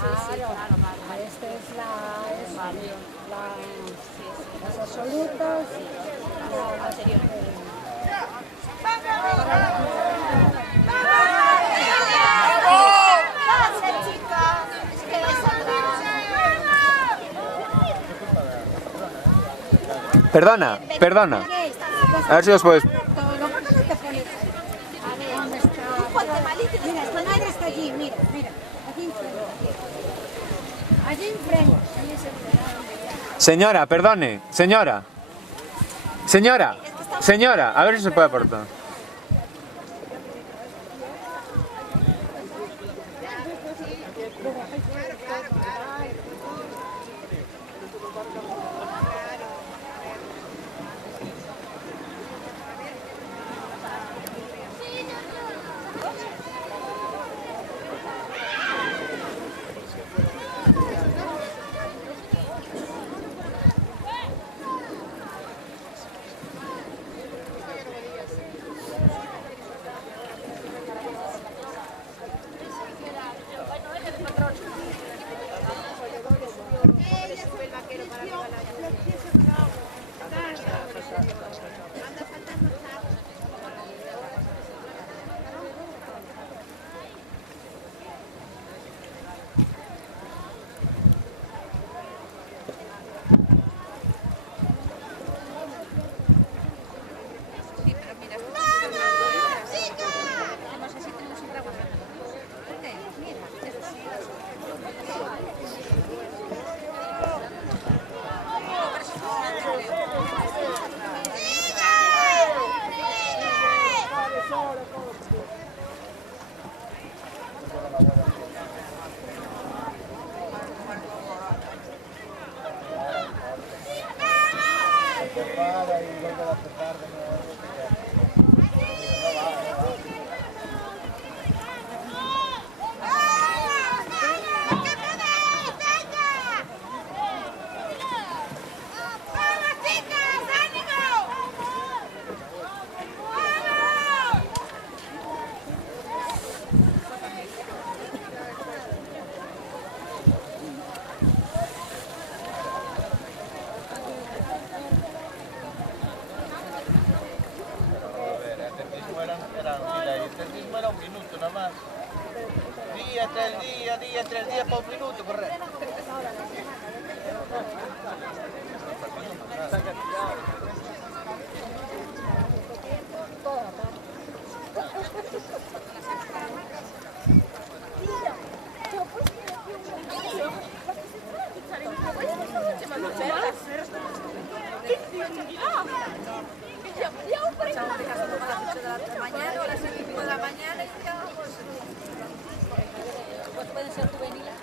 Claro. Esta es las absolutas. La anterior. Perdona. A ver si os puedes... Mira, esta madre está allí, mira, aquí enfrente. Allí enfrente. Señora, perdone, señora, a ver si se puede aportar. Era un minuto nada más. Día tras día para un minuto, correcto. Mañana a las 7:30 de la mañana y ya pues pueden ser juveniles.